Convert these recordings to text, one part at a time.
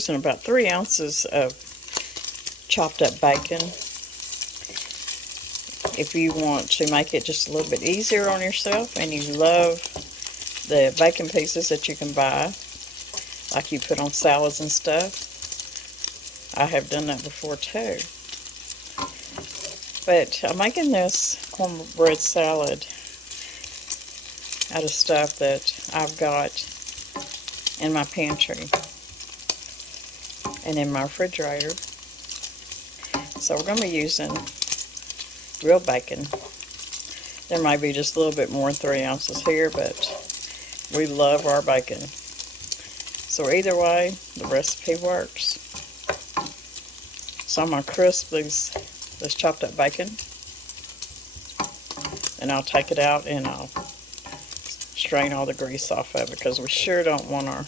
using about 3 ounces of chopped up bacon. If you want to make it just a little bit easier on yourself and you love the bacon pieces that you can buy, like you put on salads and stuff, I have done that before too. But I'm making this cornbread salad out of stuff that I've got in my pantry and in my refrigerator. So we're going to be using real bacon. There may be just a little bit more than 3 ounces here, but we love our bacon. So either way, the recipe works. So I'm going to crisp this chopped up bacon, and I'll take it out and I'll strain all the grease off of it, because we sure don't want our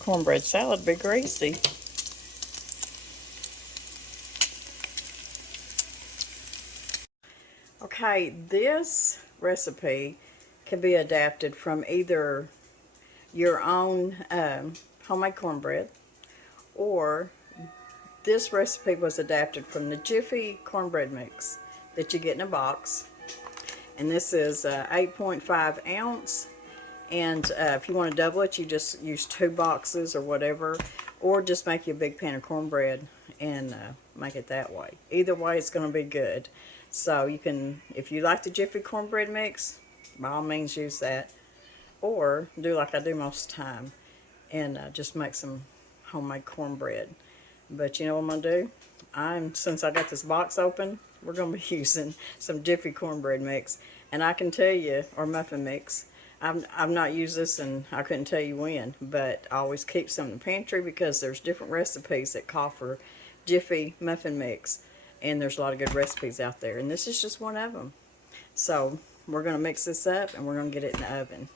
cornbread salad to be greasy. Okay, this recipe can be adapted from either your own homemade cornbread, or this recipe was adapted from the Jiffy cornbread mix that you get in a box. And this is 8.5 ounce. And if you want to double it, you just use 2 boxes or whatever. Or just make you a big pan of cornbread and make it that way. Either way, it's going to be good. So you can, if you like the Jiffy cornbread mix, by all means use that. Or do like I do most of the time and just make some homemade cornbread. But you know what I'm going to do? Since I got this box open, we're going to be using some Jiffy cornbread mix. And I can tell you, or muffin mix, I've not used this and I couldn't tell you when, but I always keep some in the pantry because there's different recipes that call for Jiffy muffin mix. And there's a lot of good recipes out there. And this is just one of them. So we're going to mix this up and we're going to get it in the oven.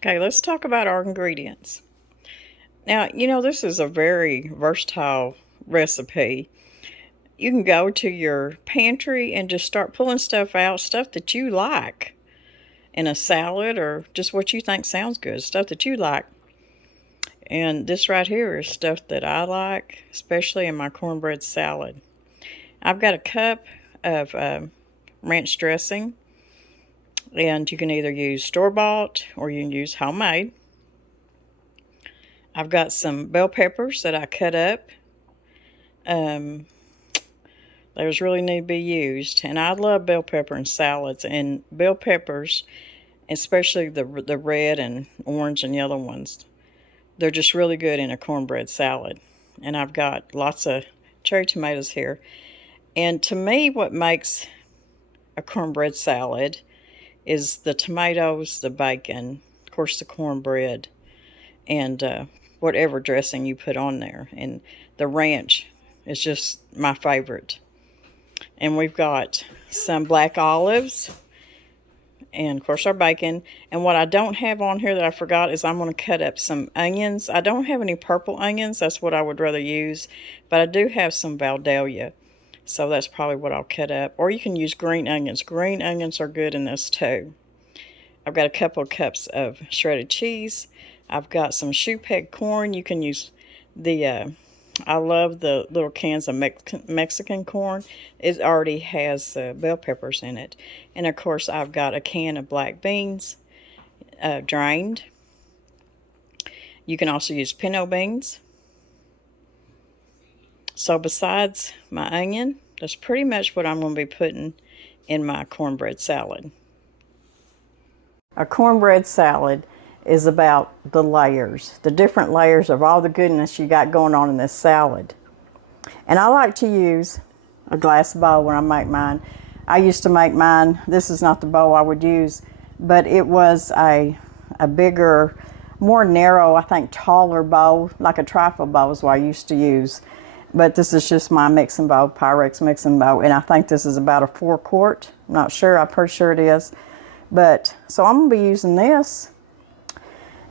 Okay, let's talk about our ingredients. Now, you know, this is a very versatile recipe. You can go to your pantry and just start pulling stuff out, stuff that you like in a salad or just what you think sounds good, stuff that you like. And this right here is stuff that I like, especially in my cornbread salad. I've got a cup of ranch dressing. And you can either use store-bought or you can use homemade. I've got some bell peppers that I cut up. Those really need to be used. And I love bell pepper in salads. And bell peppers, especially the red and orange and yellow ones, they're just really good in a cornbread salad. And I've got lots of cherry tomatoes here. And to me, what makes a cornbread salad is the tomatoes, the bacon, of course the cornbread, and whatever dressing you put on there. And the ranch is just my favorite. And we've got some black olives, and of course our bacon. And what I don't have on here that I forgot is I'm going to cut up some onions. I don't have any purple onions, that's what I would rather use, but I do have some Valdelia. So that's probably what I'll cut up. Or you can use green onions. Green onions are good in this too. I've got a couple of cups of shredded cheese. I've got some shoepeg corn. You can use the, I love the little cans of Mexican corn. It already has bell peppers in it. And of course I've got a can of black beans, drained. You can also use pinto beans. So besides my onion, that's pretty much what I'm going to be putting in my cornbread salad. A cornbread salad is about the layers, the different layers of all the goodness you got going on in this salad. And I like to use a glass bowl when I make mine. I used to make mine, this is not the bowl I would use, but it was a bigger, more narrow, I think taller bowl, like a trifle bowl is what I used to use. But this is just my mixing bowl, Pyrex mixing bowl, and I think this is about a 4-quart. I'm not sure, I'm pretty sure it is. But, so I'm going to be using this.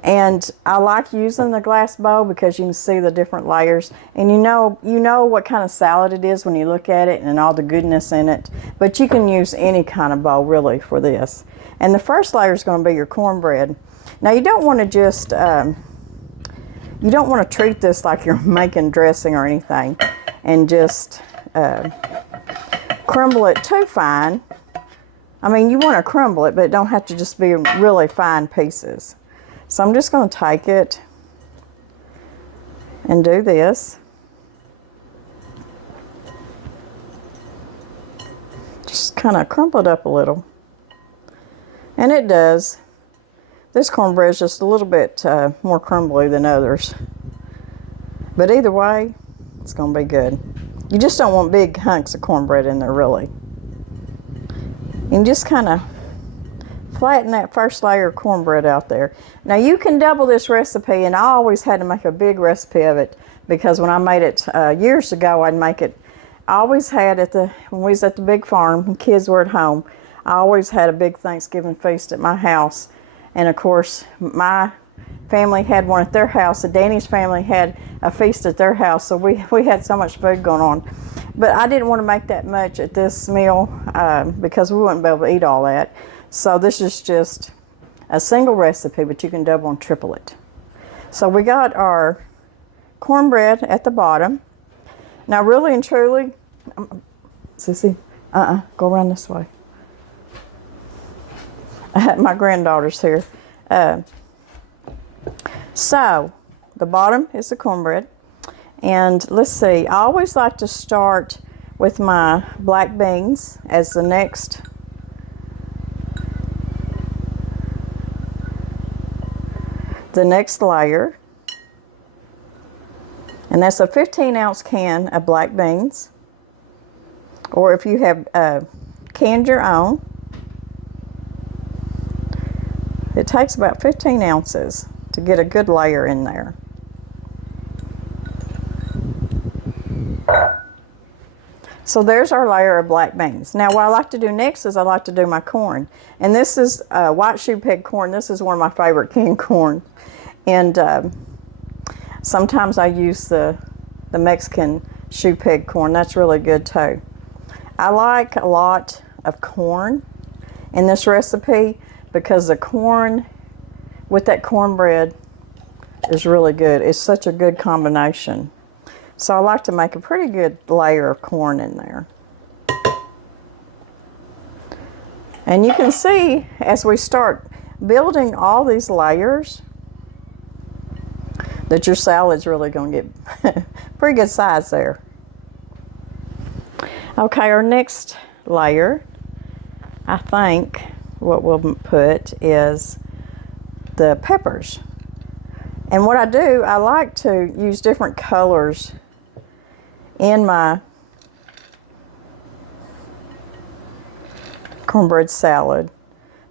And I like using the glass bowl because you can see the different layers. And you know what kind of salad it is when you look at it and all the goodness in it. But you can use any kind of bowl really for this. And the first layer is going to be your cornbread. Now you don't want to just, you don't want to treat this like you're making dressing or anything. And just crumble it too fine. I mean, you want to crumble it, but it don't have to just be really fine pieces. So I'm just going to take it and do this. Just kind of crumple it up a little. And it does. This cornbread is just a little bit more crumbly than others. But either way, it's going to be good. You just don't want big hunks of cornbread in there, really. And just kind of flatten that first layer of cornbread out there. Now you can double this recipe, and I always had to make a big recipe of it because when I made it years ago, I'd make it. I always had when we was at the big farm and kids were at home, I always had a big Thanksgiving feast at my house. And of course, my family had one at their house. The Danny's family had a feast at their house, so we had so much food going on. But I didn't want to make that much at this meal because we wouldn't be able to eat all that. So this is just a single recipe, but you can double and triple it. So we got our cornbread at the bottom. Now really and truly, Sissy, go around this way. My granddaughter's here. So the bottom is the cornbread. And let's see, I always like to start with my black beans as the next layer, and that's a 15-ounce can of black beans, or if you have canned your own, it takes about 15 ounces to get a good layer in there. So there's our layer of black beans. Now what I like to do next is I like to do my corn. And this is white shoepeg corn. This is one of my favorite canned corn. And sometimes I use the Mexican shoepeg corn. That's really good too. I like a lot of corn in this recipe because the corn with that cornbread is really good. It's such a good combination. So I like to make a pretty good layer of corn in there. And you can see as we start building all these layers that your salad's really going to get pretty good size there. Okay, our next layer, I think what we'll put is the peppers. And what I do, I like to use different colors in my cornbread salad.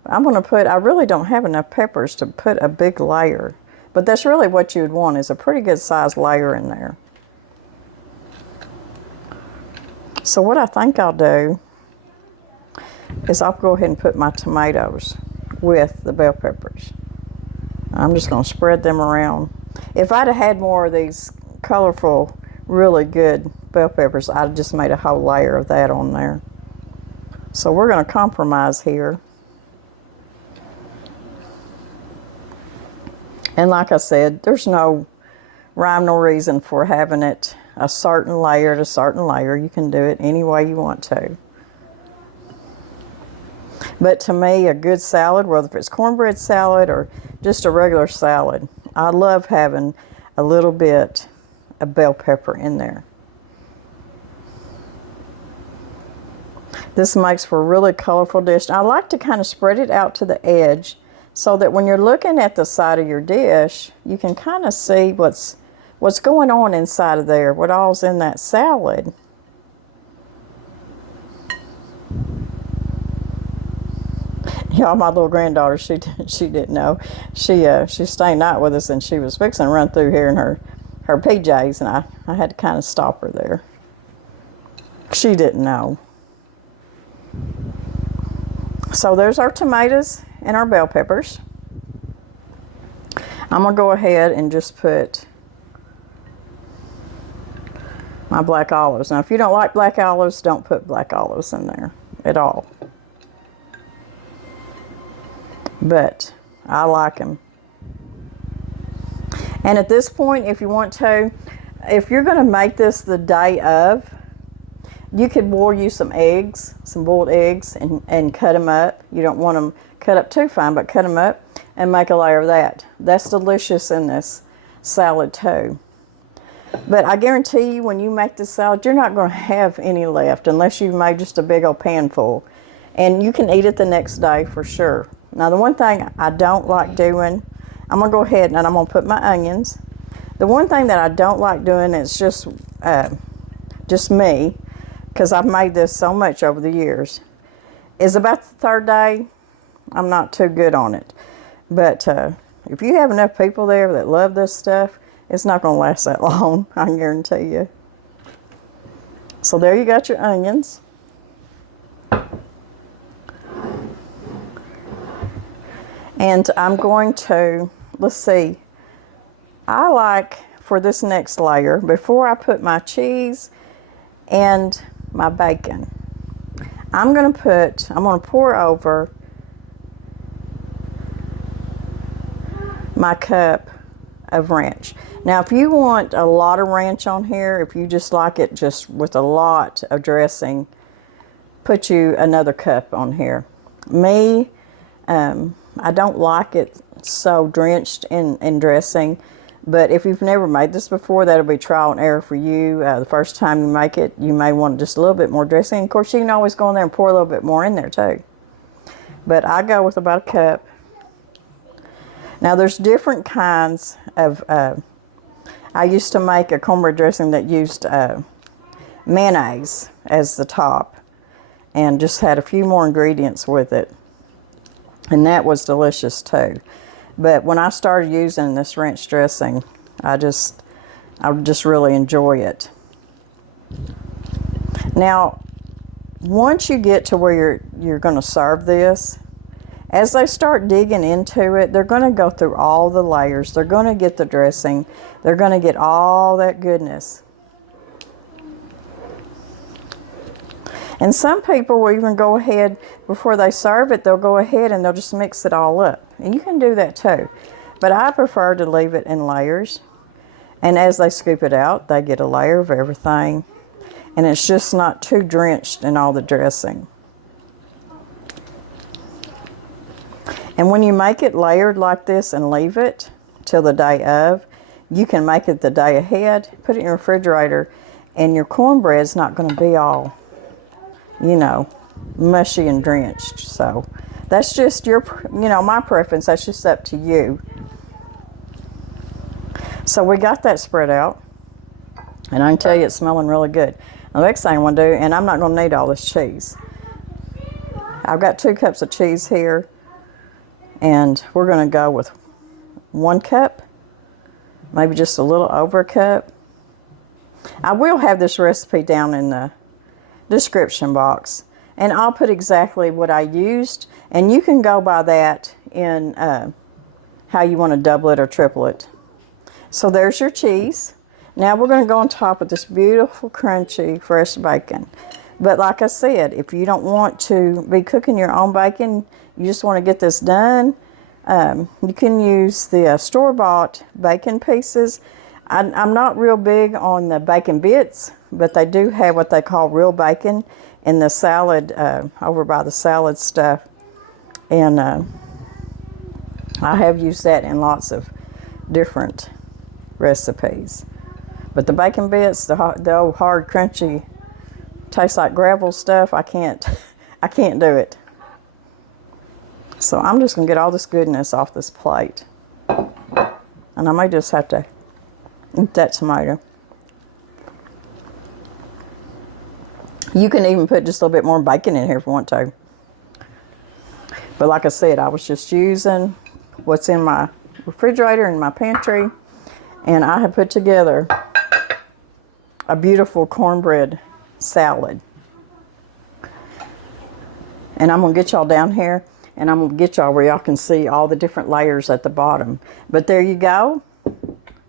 I'm going to put, I really don't have enough peppers to put a big layer, but that's really what you would want, is a pretty good sized layer in there. So what I think I'll do is I'll go ahead and put my tomatoes with the bell peppers. I'm just going to spread them around. If I'd have had more of these colorful, really good bell peppers, I'd have just made a whole layer of that on there. So we're going to compromise here. And like I said, there's no rhyme nor reason for having it a certain layer to certain layer. You can do it any way you want to. But to me, a good salad, whether it's cornbread salad or just a regular salad, I love having a little bit of bell pepper in there. This makes for a really colorful dish. I like to kind of spread it out to the edge so that when you're looking at the side of your dish, you can kind of see what's what's going on inside of there, what all's in that salad. Y'all, my little granddaughter, she didn't know. She stayed night with us, and she was fixing to run through here in her PJs, and I had to kind of stop her there. She didn't know. So there's our tomatoes and our bell peppers. I'm going to go ahead and just put my black olives. Now, if you don't like black olives, don't put black olives in there at all. But I like them. And at this point, if you want to, if you're going to make this the day of, you could use some eggs, some boiled eggs, and cut them up. You don't want them cut up too fine, but cut them up and make a layer of that. That's delicious in this salad too. But I guarantee you, when you make this salad, you're not going to have any left unless you've made just a big old pan full. And you can eat it the next day for sure. Now, the one thing I don't like doing, I'm going to go ahead and I'm going to put my onions. The one thing that I don't like doing is just me, because I've made this so much over the years, is about the third day, I'm not too good on it. But if you have enough people there that love this stuff, it's not going to last that long, I can guarantee you. So there you got your onions. And I'm going to, let's see, I like for this next layer, before I put my cheese and my bacon, I'm going to pour over my cup of ranch. Now, if you want a lot of ranch on here, if you just like it just with a lot of dressing, put you another cup on here. Me, I don't like it so drenched in dressing, but if you've never made this before, that'll be trial and error for you. The first time you make it, you may want just a little bit more dressing. Of course, you can always go in there and pour a little bit more in there too. But I go with about a cup. Now, there's different kinds of, I used to make a cornbread dressing that used mayonnaise as the top and just had a few more ingredients with it. And that was delicious too. But when I started using this ranch dressing, I just really enjoy it. Now, once you get to where you're going to serve this, as they start digging into it, they're going to go through all the layers. They're going to get the dressing. They're going to get all that goodness. And some people will even go ahead, before they serve it, they'll go ahead and they'll just mix it all up. And you can do that too. But I prefer to leave it in layers. And as they scoop it out, they get a layer of everything. And it's just not too drenched in all the dressing. And when you make it layered like this and leave it till the day of, you can make it the day ahead, put it in your refrigerator, and your cornbread's not going to be all, you know, mushy and drenched. So that's just my preference. That's just up to you. So we got that spread out, and I can tell you it's smelling really good. Now, the next thing I want to do, and I'm not going to need all this cheese. I've got 2 cups of cheese here, and we're going to go with 1 cup, maybe just a little over a cup. I will have this recipe down in the description box, and I'll put exactly what I used, and you can go by that in how you want to double it or triple it. So there's your cheese. Now we're going to go on top with this beautiful crunchy fresh bacon. But like I said, if you don't want to be cooking your own bacon, you just want to get this done, you can use the store-bought bacon pieces. I'm not real big on the bacon bits, but they do have what they call real bacon in the salad, over by the salad stuff. And I have used that in lots of different recipes. But the bacon bits, the old hard, crunchy, tastes like gravel stuff, I can't do it. So I'm just going to get all this goodness off this plate. And I may just have to Eat that tomato. You can even put just a little bit more bacon in here if you want to. But like I said, I was just using what's in my refrigerator and my pantry. And I have put together a beautiful cornbread salad. And I'm going to get y'all down here. And I'm going to get y'all where y'all can see all the different layers at the bottom. But there you go.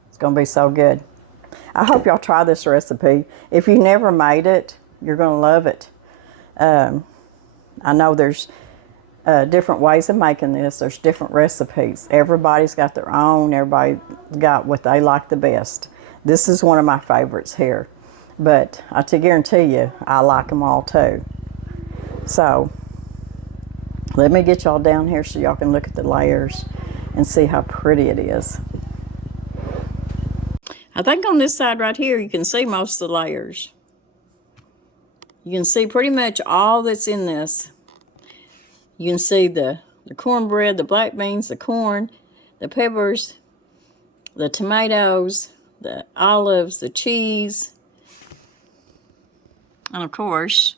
It's going to be so good. I hope y'all try this recipe. If you never made it, you're going to love it. I know there's different ways of making this. There's different recipes. Everybody's got their own. Everybody got what they like the best. This is one of my favorites here. But I guarantee you, I like them all too. So, let me get y'all down here so y'all can look at the layers and see how pretty it is. I think on this side right here, you can see most of the layers. You can see pretty much all that's in this. You can see the cornbread, the black beans, the corn, the peppers, the tomatoes, the olives, the cheese, and of course,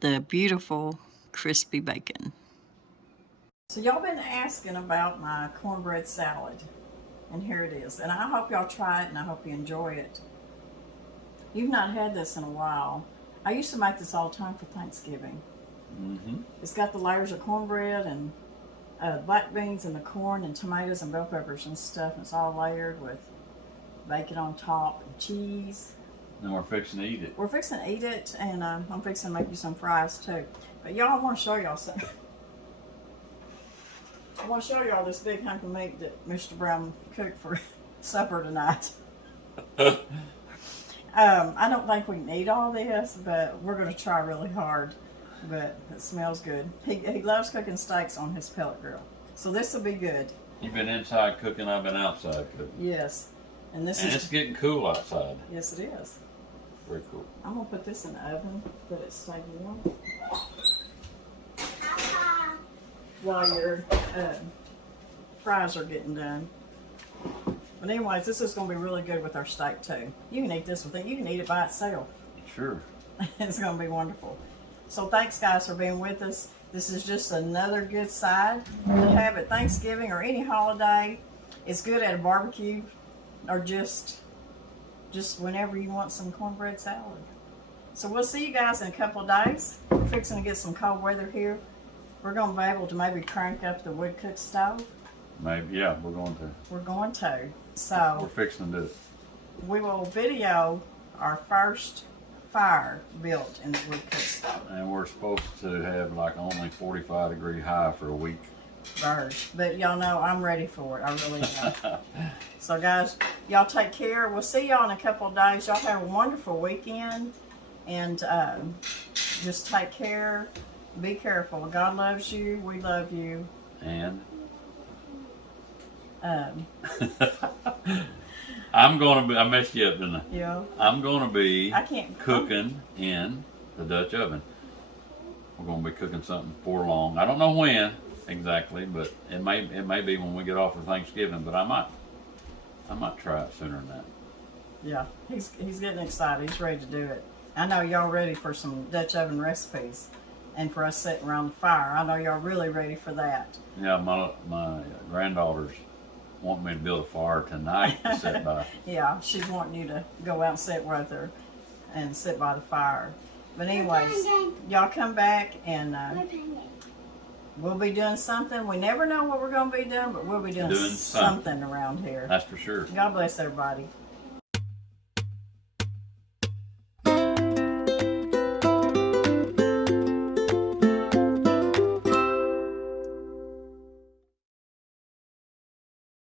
the beautiful crispy bacon. So y'all been asking about my cornbread salad, and here it is. And I hope y'all try it, and I hope you enjoy it. You've not had this in a while. I used to make this all the time for Thanksgiving. Mm-hmm. It's got the layers of cornbread and black beans and the corn and tomatoes and bell peppers and stuff. And it's all layered with bacon on top and cheese. And we're fixing to eat it. We're fixing to eat it, and I'm fixing to make you some fries too. But y'all, I want to show y'all something. I want to show y'all this big hunk of meat that Mr. Brown cooked for supper tonight. I don't think we can eat all this, but we're going to try really hard. But it smells good. He loves cooking steaks on his pellet grill. So this will be good. You've been inside cooking, I've been outside cooking. Yes. And it's getting cool outside. Yes, it is. Very cool. I'm going to put this in the oven, let it stay warm. While your fries are getting done. But anyways, this is going to be really good with our steak too. You can eat this with it. You can eat it by itself. Sure. It's going to be wonderful. So thanks guys for being with us. This is just another good side to have at Thanksgiving or any holiday. It's good at a barbecue or just whenever you want some cornbread salad. So we'll see you guys in a couple of days. We're fixing to get some cold weather here. We're going to be able to maybe crank up the wood cook stove. Maybe, yeah, we're going to. We're going to. So we're fixing to do it. We will video our first fire built in the wood cook stove. And we're supposed to have like only 45-degree high for a week. But y'all know I'm ready for it. I really am. So guys, y'all take care. We'll see y'all in a couple of days. Y'all have a wonderful weekend. And just take care. Be careful. God loves you. We love you. And? I'm going to be, I messed you up, didn't I? Yeah. I'm going to be cooking in the Dutch oven. We're going to be cooking something for long. I don't know when exactly, but it may be when we get off for Thanksgiving, but I might try it sooner than that. Yeah, he's getting excited. He's ready to do it. I know y'all ready for some Dutch oven recipes and for us sitting around the fire. I know y'all really ready for that. Yeah, my granddaughters want me to build a fire tonight to sit by. Yeah, she's wanting you to go out and sit with her and sit by the fire. But anyways, y'all come back and we'll be doing something. We never know what we're going to be doing, but we'll be doing something around here. That's for sure. God bless everybody.